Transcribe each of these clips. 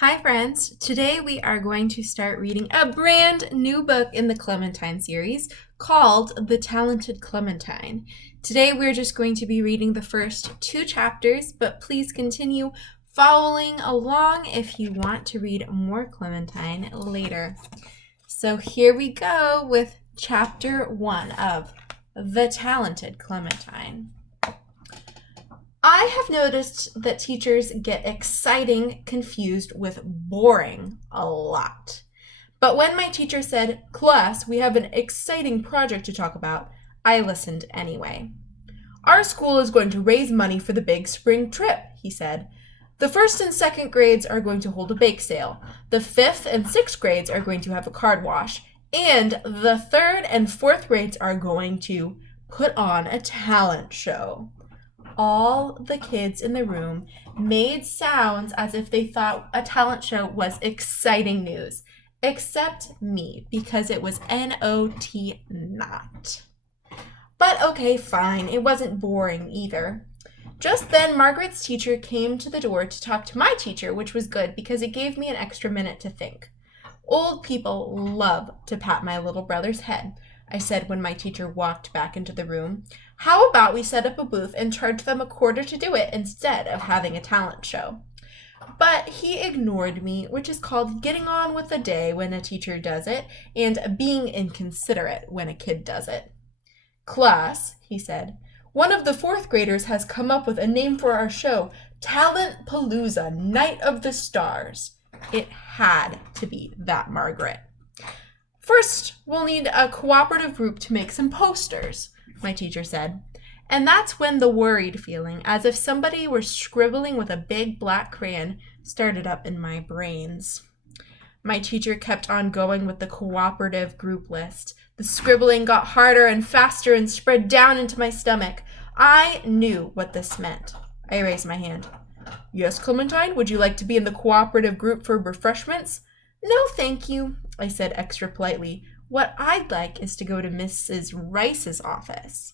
Hi friends, today we are going to start reading a brand new book in the Clementine series called The Talented Clementine. Today we're just going to be reading the first two chapters, but please continue following along if you want to read more Clementine later. So here we go with chapter 1 of The Talented Clementine. I have noticed that teachers get exciting confused with boring a lot. But when my teacher said, "Class, we have an exciting project to talk about," I listened anyway. "Our school is going to raise money for the big spring trip," he said. "The first and second grades are going to hold a bake sale. The fifth and sixth grades are going to have a card wash. And the third and fourth grades are going to put on a talent show." All the kids in the room made sounds as if they thought a talent show was exciting news, except me, because it was N-O-T not. But okay, fine, it wasn't boring either. Just then, Margaret's teacher came to the door to talk to my teacher, which was good because it gave me an extra minute to think. "Old people love to pat my little brother's head," I said when my teacher walked back into the room. "How about we set up a booth and charge them a quarter to do it instead of having a talent show?" But he ignored me, which is called getting on with the day when a teacher does it, and being inconsiderate when a kid does it. "Class," he said, "one of the fourth graders has come up with a name for our show, Talent Palooza, Night of the Stars." It had to be that Margaret. "First, we'll need a cooperative group to make some posters," my teacher said. And that's when the worried feeling, as if somebody were scribbling with a big black crayon, started up in my brains. My teacher kept on going with the cooperative group list. The scribbling got harder and faster and spread down into my stomach. I knew what this meant. I raised my hand. "Yes, Clementine, would you like to be in the cooperative group for refreshments?" "No, thank you," I said extra politely. "What I'd like is to go to Mrs. Rice's office."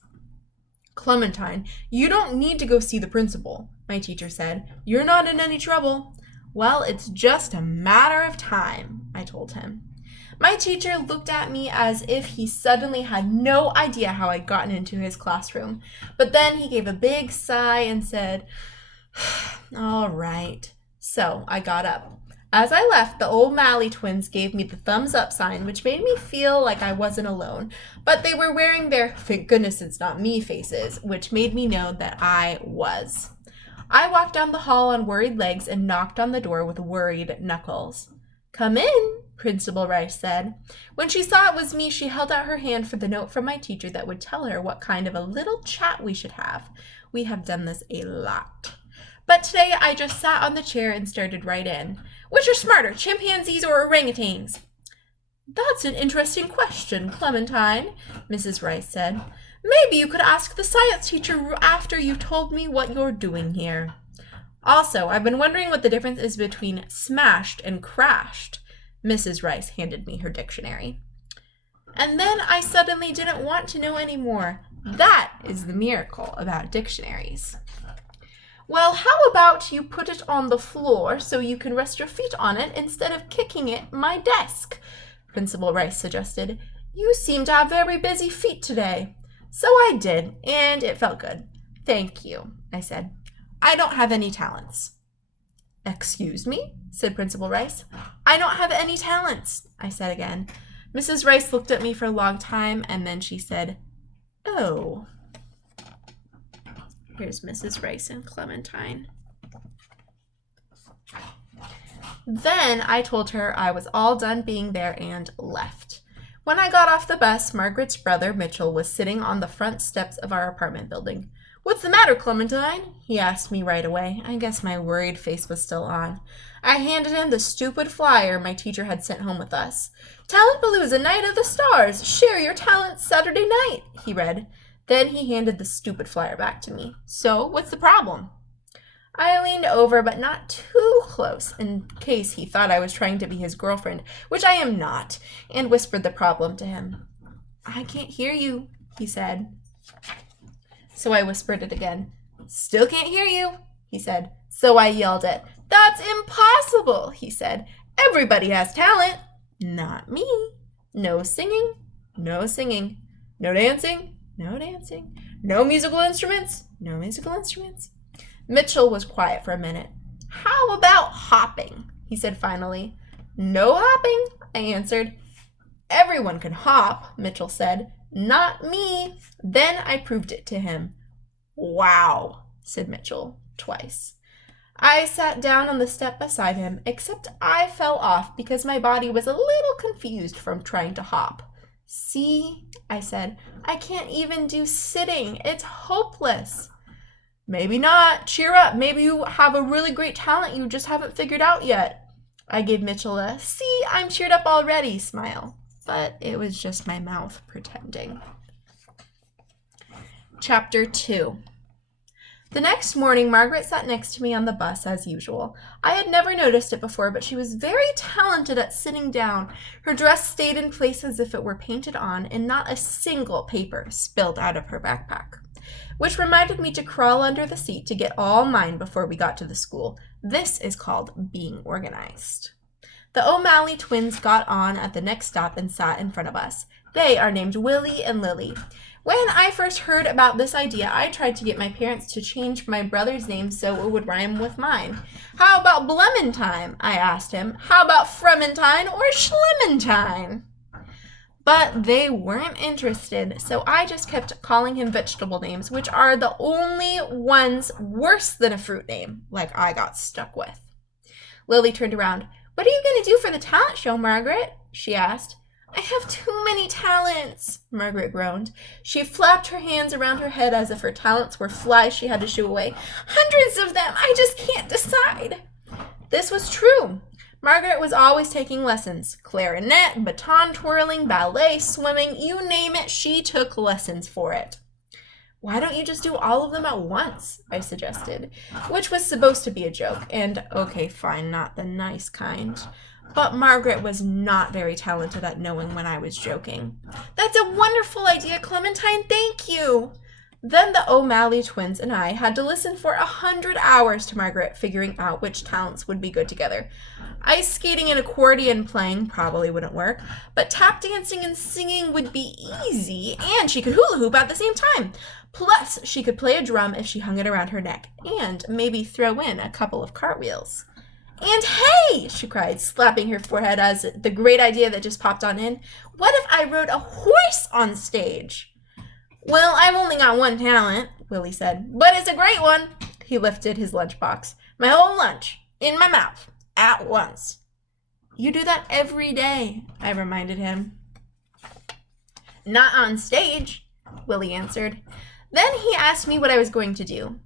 "Clementine, you don't need to go see the principal," my teacher said. "You're not in any trouble." "Well, it's just a matter of time," I told him. My teacher looked at me as if he suddenly had no idea how I'd gotten into his classroom. But then he gave a big sigh and said, "All right." So I got up. As I left, the O'Malley twins gave me the thumbs up sign, which made me feel like I wasn't alone. But they were wearing their "thank goodness it's not me" faces, which made me know that I was. I walked down the hall on worried legs and knocked on the door with worried knuckles. "Come in," Principal Rice said. When she saw it was me, she held out her hand for the note from my teacher that would tell her what kind of a little chat we should have. We have done this a lot. But today I just sat on the chair and started right in. "Which are smarter, chimpanzees or orangutans?" "That's an interesting question, Clementine," Mrs. Rice said. "Maybe you could ask the science teacher after you've told me what you're doing here. Also, I've been wondering what the difference is between smashed and crashed." Mrs. Rice handed me her dictionary. And then I suddenly didn't want to know anymore. That is the miracle about dictionaries. "Well, how about you put it on the floor so you can rest your feet on it instead of kicking at my desk?" Principal Rice suggested. "You seem to have very busy feet today." So I did, and it felt good. "Thank you," I said. "I don't have any talents." "Excuse me?" said Principal Rice. "I don't have any talents," I said again. Mrs. Rice looked at me for a long time, and then she said, "Oh." Here's Mrs. Rice and Clementine. Then I told her I was all done being there and left. When I got off the bus, Margaret's brother, Mitchell, was sitting on the front steps of our apartment building. "What's the matter, Clementine?" he asked me right away. I guess my worried face was still on. I handed him the stupid flyer my teacher had sent home with us. "Talent Palooza, Night of the Stars. Share your talents Saturday night," he read. Then he handed the stupid flyer back to me. "So, what's the problem?" I leaned over, but not too close, in case he thought I was trying to be his girlfriend, which I am not, and whispered the problem to him. "I can't hear you," he said. So I whispered it again. "Still can't hear you," he said. So I yelled it. "That's impossible!" impossible, he said. Everybody has talent. Not me. No singing. No singing. No dancing. No dancing. No musical instruments. No musical instruments. Mitchell was quiet for a minute. How about hopping? He said finally. No hopping, I answered. Everyone can hop, Mitchell said. Not me. Then I proved it to him. Wow, said Mitchell twice. I sat down on the step beside him, except I fell off because my body was a little confused from trying to hop. See, I said, I can't even do sitting. It's hopeless. Maybe not. Cheer up. Maybe you have a really great talent you just haven't figured out yet. I gave Mitchell a, see, I'm cheered up already smile. But it was just my mouth pretending. Chapter 2. The next morning, Margaret sat next to me on the bus as usual. I had never noticed it before, but she was very talented at sitting down. Her dress stayed in place as if it were painted on, and not a single paper spilled out of her backpack. Which reminded me to crawl under the seat to get all mine before we got to the school. This is called being organized. The O'Malley twins got on at the next stop and sat in front of us. They are named Willie and Lily. When I first heard about this idea, I tried to get my parents to change my brother's name so it would rhyme with mine. How about Clementine? I asked him. How about Frementine or Schlementine? But they weren't interested, so I just kept calling him vegetable names, which are the only ones worse than a fruit name, like I got stuck with. Lily turned around. What are you going to do for the talent show, Margaret? She asked. I have too many talents, Margaret groaned. She flapped her hands around her head as if her talents were flies she had to shoo away. Hundreds of them! I just can't decide. This was true. Margaret was always taking lessons. Clarinet, baton twirling, ballet, swimming, you name it, she took lessons for it. Why don't you just do all of them at once? I suggested, which was supposed to be a joke, and okay, fine, not the nice kind. But Margaret was not very talented at knowing when I was joking. That's a wonderful idea, Clementine, thank you. Then the O'Malley twins and I had to listen for 100 hours to Margaret figuring out which talents would be good together. Ice skating and accordion playing probably wouldn't work, but tap dancing and singing would be easy, and she could hula hoop at the same time. Plus, she could play a drum if she hung it around her neck, and maybe throw in a couple of cartwheels. And hey, she cried, slapping her forehead as the great idea that just popped on in. What if I rode a horse on stage? Well, I've only got one talent, Willie said, but it's a great one. He lifted his lunchbox. My whole lunch, in my mouth, at once. You do that every day, I reminded him. Not on stage, Willie answered. Then he asked me what I was going to do.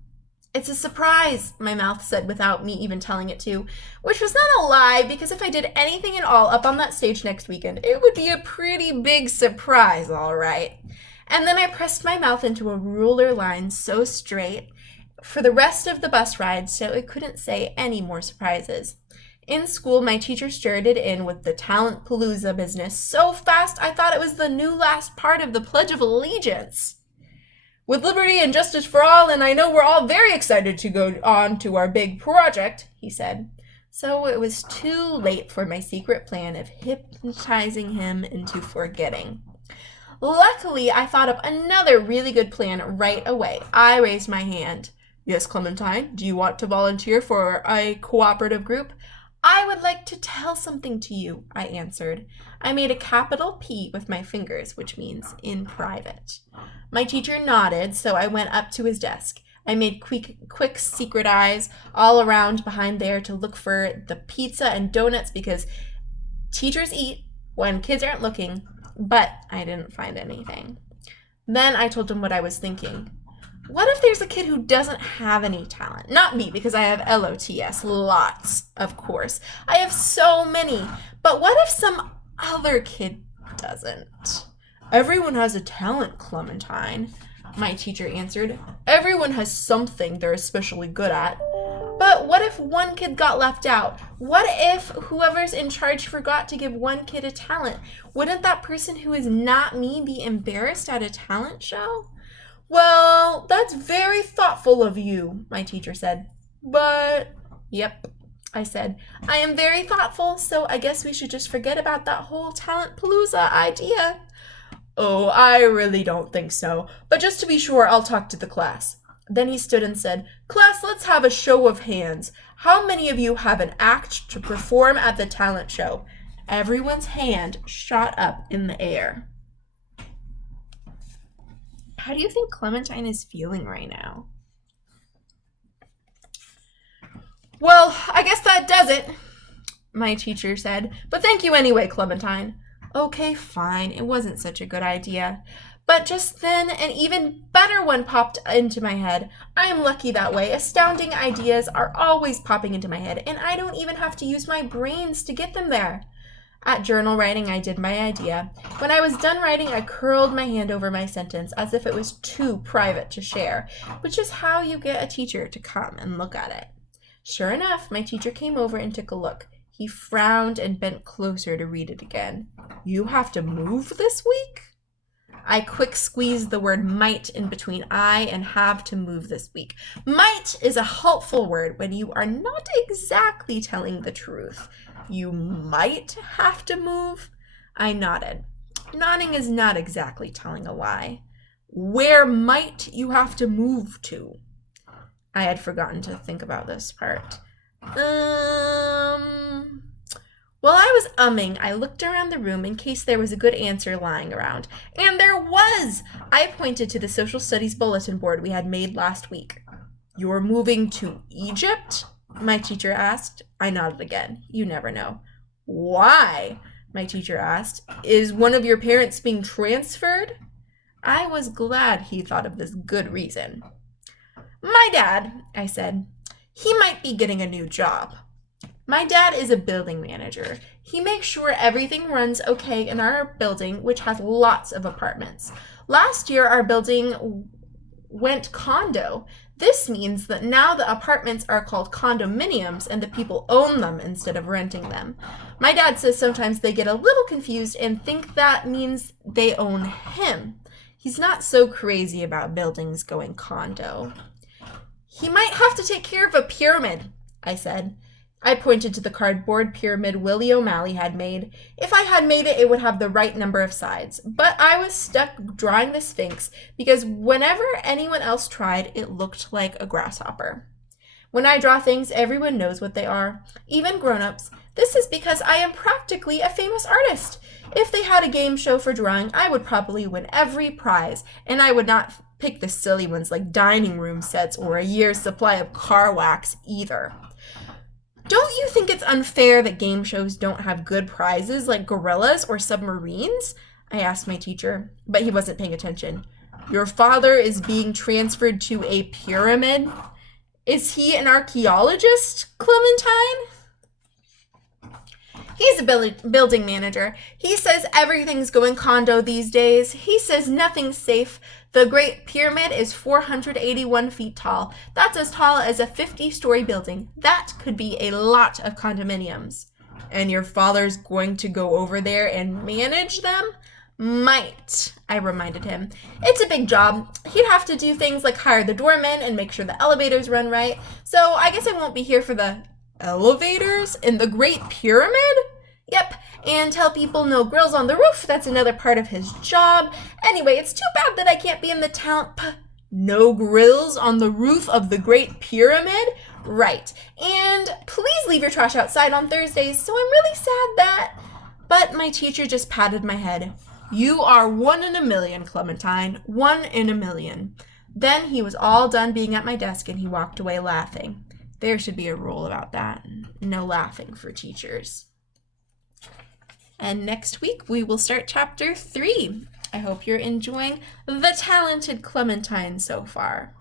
It's a surprise, my mouth said without me even telling it to, which was not a lie, because if I did anything at all up on that stage next weekend, it would be a pretty big surprise, all right. And then I pressed my mouth into a ruler line so straight for the rest of the bus ride so it couldn't say any more surprises. In school, my teacher started in with the talent palooza business so fast I thought it was the new last part of the Pledge of Allegiance. With liberty and justice for all, and I know we're all very excited to go on to our big project, he said. So it was too late for my secret plan of hypnotizing him into forgetting. Luckily, I thought up another really good plan right away. I raised my hand. Yes, Clementine, do you want to volunteer for a cooperative group? I would like to tell something to you, I answered. I made a capital P with my fingers, which means in private. My teacher nodded, so I went up to his desk. I made quick secret eyes all around behind there to look for the pizza and donuts because teachers eat when kids aren't looking, but I didn't find anything. Then I told him what I was thinking. What if there's a kid who doesn't have any talent? Not me, because I have LOTS, lots, of course. I have so many. But what if some other kid doesn't? Everyone has a talent, Clementine, my teacher answered. Everyone has something they're especially good at. But what if one kid got left out? What if whoever's in charge forgot to give one kid a talent? Wouldn't that person who is not me be embarrassed at a talent show? Well, that's very thoughtful of you, my teacher said. But, yep, I said. I am very thoughtful, so I guess we should just forget about that whole talent palooza idea. Oh, I really don't think so, but just to be sure, I'll talk to the class. Then he stood and said, Class, let's have a show of hands. How many of you have an act to perform at the talent show? Everyone's hand shot up in the air. How do you think Clementine is feeling right now? Well, I guess that does it, my teacher said. But thank you anyway, Clementine. Okay, fine. It wasn't such a good idea. But just then, an even better one popped into my head. I am lucky that way. Astounding ideas are always popping into my head, and I don't even have to use my brains to get them there. At journal writing, I did my idea. When I was done writing, I curled my hand over my sentence as if it was too private to share, which is how you get a teacher to come and look at it. Sure enough, my teacher came over and took a look. He frowned and bent closer to read it again. You have to move this week? I quick squeezed the word might in between I and have to move this week. Might is a helpful word when you are not exactly telling the truth. You might have to move? I nodded. Nodding is not exactly telling a lie. Where might you have to move to? I had forgotten to think about this part. While I was umming, I looked around the room in case there was a good answer lying around. And there was! I pointed to the social studies bulletin board we had made last week. You're moving to Egypt? My teacher asked. I nodded again. You never know. Why? My teacher asked. Is one of your parents being transferred? I was glad he thought of this good reason. My dad, I said. He might be getting a new job. My dad is a building manager. He makes sure everything runs okay in our building, which has lots of apartments. Last year, our building went condo. This means that now the apartments are called condominiums and the people own them instead of renting them. My dad says sometimes they get a little confused and think that means they own him. He's not so crazy about buildings going condo. He might have to take care of a pyramid, I said. I pointed to the cardboard pyramid Willie O'Malley had made. If I had made it, it would have the right number of sides. But I was stuck drawing the Sphinx because whenever anyone else tried, it looked like a grasshopper. When I draw things, everyone knows what they are, even grown-ups. This is because I am practically a famous artist. If they had a game show for drawing, I would probably win every prize, and I would not pick the silly ones like dining room sets or a year's supply of car wax either. Don't you think it's unfair that game shows don't have good prizes like gorillas or submarines? I asked my teacher, but he wasn't paying attention. Your father is being transferred to a pyramid? Is he an archaeologist, Clementine? He's a building manager. He says everything's going condo these days. He says nothing's safe. The Great Pyramid is 481 feet tall. That's as tall as a 50-story building. That could be a lot of condominiums. And your father's going to go over there and manage them? Might, I reminded him. It's a big job. He'd have to do things like hire the doormen and make sure the elevators run right. So I guess I won't be here for the elevators in the Great Pyramid? Yep, and tell people no grills on the roof. That's another part of his job. Anyway, it's too bad that I can't be in the talent. No grills on the roof of the Great Pyramid? Right. And please leave your trash outside on Thursdays. So I'm really sad that... But my teacher just patted my head. You are 1 in a million, Clementine. 1 in a million. Then he was all done being at my desk and he walked away laughing. There should be a rule about that. No laughing for teachers. And next week we will start chapter 3. I hope you're enjoying The Talented Clementine so far.